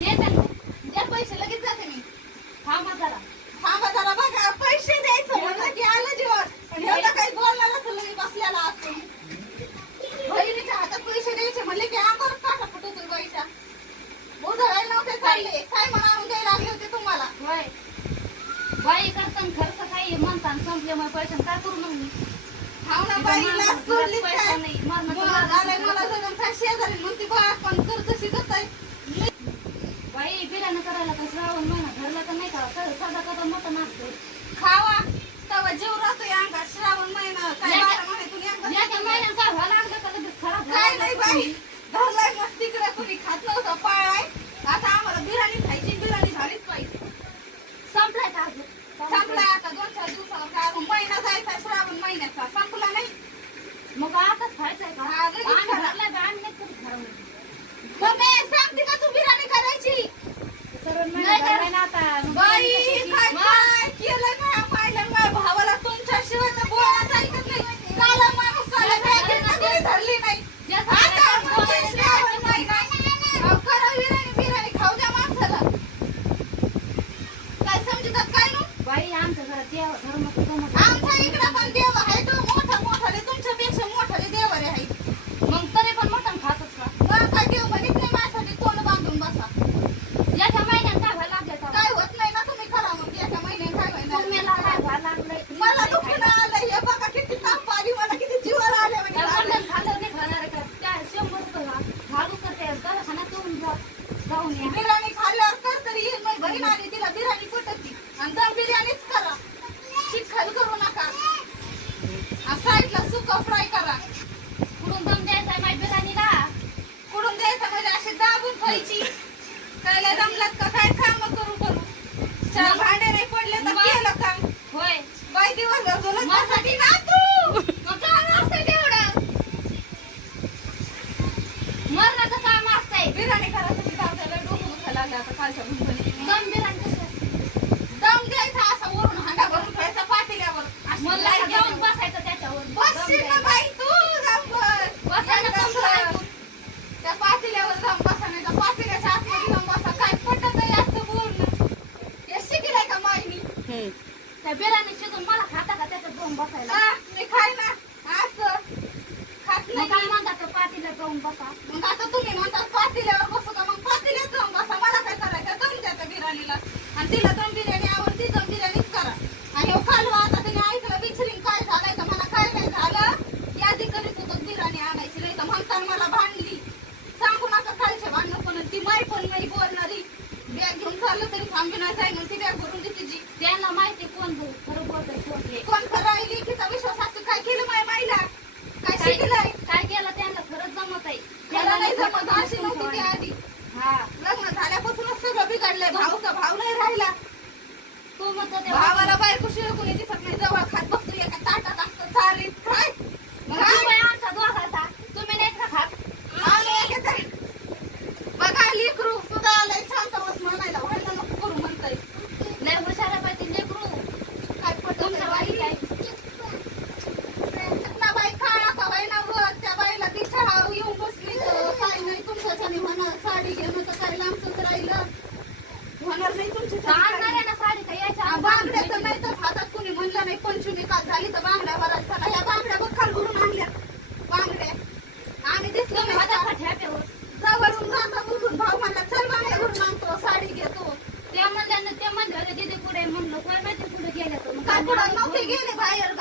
पैसे लगेच जाते मी. थांबा जरा. थांबा जरा बघा. पैसे द्यायचं म्हणलं की आलं जीवन. पण एवढं काही बोलणारच नाही बसलेला असतो बहिणीच्या हातात पैसे द्यायचे म्हणले की अंगावर काटा फुटतो बाईच्या. उधळायला नव्हते चालले. काय म्हणून द्यायला लागले होते तुम्हाला. होय. बाई करताना खर्च काही म्हणता संपल्यामुळे पैसे. काय करू मग मी? हाव ना बाईला सोडली पैसा नाही, मग मला जगन काय शेजारी म्हणते बा पण कर्ज शिकत आहे बाई बिर्याणी करायला तर श्रावण महिना धरला तर नाही का तर साधा कदा मटण असतं खावा तेव्हा जीव राहतोय अंगात श्रावण महिना काय या- बारा महिन्यातून एकदा एका महिन्यात काय व्हायला लागलं का लगेच खराब काय व्हायला नाही धरलाय मस्त तिकडे कुणी खात नव्हतं पाळाय आता आम्हाला बिर्याणी खायची बिर्याणी झालीच पाहिजे संपलाय का अजून? संपला आता दोन चार दिवसावर काय अजून महिना जायचा श्रावण महिन्याचा संपला नाही मग आताच खायचंय का हा, लगेच आम्ही करा. घरला बी आम्ही नाही कधी घरामध्ये. मम्मी सांगते का तू बिर्याणी करायची नाही का? आता मग बाई बिर्याणी कशाची? काय मग काय केलं माझ्या पाहिलं माझ्या भावाला तुमच्या शिवाय तर बोलणं ऐकत नाही काला माणूस काला बॅगेत नजरी धरली नाही ज्याचं आता काय म्हणजे श्रावण महिना. अहो, करा बिर्याणी बिर्याणी खाऊ द्या माणसाला काय समजतात काय नु बाई आमच्या घरात देव धर्म तर जमत आमच्या इकडं पण देव आहे तो मोठा मोठाले तुमच्यापेक्षा मोठाले देवारे आहे मग तरी पण मटण खातच का मग काय देव म्हणत नाही माझ्यासाठी तोंड बांधून बसा एका महिन्यात काय व्हायला लागलं का? काय होत नाही ना तुम्ही करा मग एका महिन्यात काय व्हायला तुम्हाला काय व्हायला लागलंय? मला दुखणं आलं हे बघा किती ताप आली मला किती जीवाला आले म्हणजे त्या आले. मटण खाल्लं नाही खाणार का? त्या शंभर रुपये घा- घालू का ते दवाखान्यात जाऊन जा- जाऊन या. बिर्याणी खाल्ल्यावर कर तरी येईल माझी बहीण आली तिला बिर्याणी पटती आणि दम बिर्याणीच करा चिखल करू नका आणि साईडला सुका फ्राय करा कुठून दम द्यायचा आहे माझ्या बिर्याणीला? कुडून द्यायचं म्हणजे अशी दाबून खायची काय लय दमलात का काय काम करू करू चार भांडे नाही पडले तर मग? केलं काम होय. बाई दिवस झोलत माझ्यासाठी ना तू मग काम असतंय तेवढं. मरणाचं काम असतंय. बिर्याणी करा तुम्ही चालतंय लय डोकं भूकंपाने. दम असते? द्यायचा असा वरून हांडा भरून ठेवायचा पातेल्यावर मला घेऊन बसायचं त्याच्यावर. बसशील ना द्यायचा. बाई तू जाऊन बस. बसायला एकदा कसं बस. ऐकून? त्या पातेल्यावर जाऊन बसा नाही तर पातेल्याच्या आतमध्ये जाऊन बसा काय पटत आहे असं बोलणं हे शिकलंय का माईनी त्या बिर्याणी शिजून मला खाता का त्याच्यात जाऊन बसायला मी खाय ना असं खात नाही काय म्हणतात तो पातीला जाऊन बसा मग आता तुम्ही म्हणतात पातेल्यावर बसू का मग पातेल्यात जाऊन बसा मला काय करायचं दम द्या त्या बिर्याणीला आणि तिला दम बिर्याणी आवडती दम बिर्याणीच करा आणि हो कालवा आता तिने ऐकलं विचारीन काय झालंय तर मला काय नाही झालं यादी करीत होतं बिर्याणी आणायची नाही तर म्हणताना मला भांडली सांगू नका कालचे भांडणं पण ती माई पण नाही बोलणारी चाललं तरी थांबी नाही जाईल म्हणून ती बॅग भरून देते जी. त्यांना माहिती कोण खरं बोलतंय कोण हे. विश्वास असतो काय केलं माय माईला काय काय शिकलंय? काय केलं त्यांना खरंच जमत आहे. त्याला नाही जमत अशी नव्हती ती आधी. हा. लग्न झाल्यापासूनच सगळं बिघडलंय भाऊचा भाव नाही राहिला. तू म्हणतो ते भावाला बायको शिवाय कोणी दिसत नाही जवळ खात बसतो एका ताटात असतं चारीत काय मग काय? तू बाई आमचा दोघाचा तुम्ही नाही का खात आलं एका ताट. बघा लेकरू सुद्धा आलंय शांत बस म्हणायला व्हायला नको करू म्हणतंय लय हुशार आहे बाई ती लेकरू काय पटत तुमच्या बाई काय ना बाई काळा का बाई ना वर त्या बाईला ती चढा येऊन बसली तर काय नाही तुमच्याच्याने म्हणा साडी घेणं तर काय लांबच राहिलं होणार नाही आहे ना साडी बांगड्या तर नाही तर हातात कुणी म्हणलं नाही पंचमी काल झाली तर बांगड्या भरायला चला. या बांगड्या बघ खाल भरून आणल्या. बांगड्या. आम्ही दिसलो नाही हातात जवळून जाता भाऊ म्हणला चल आणतो साडी घेतो. त्या म्हणल्यानं ते म्हणलं दीदी पुढे म्हणलं. काय माहिती पुढे गेल्या तर? काय म्हणलं, नव्हते गेले बाहेर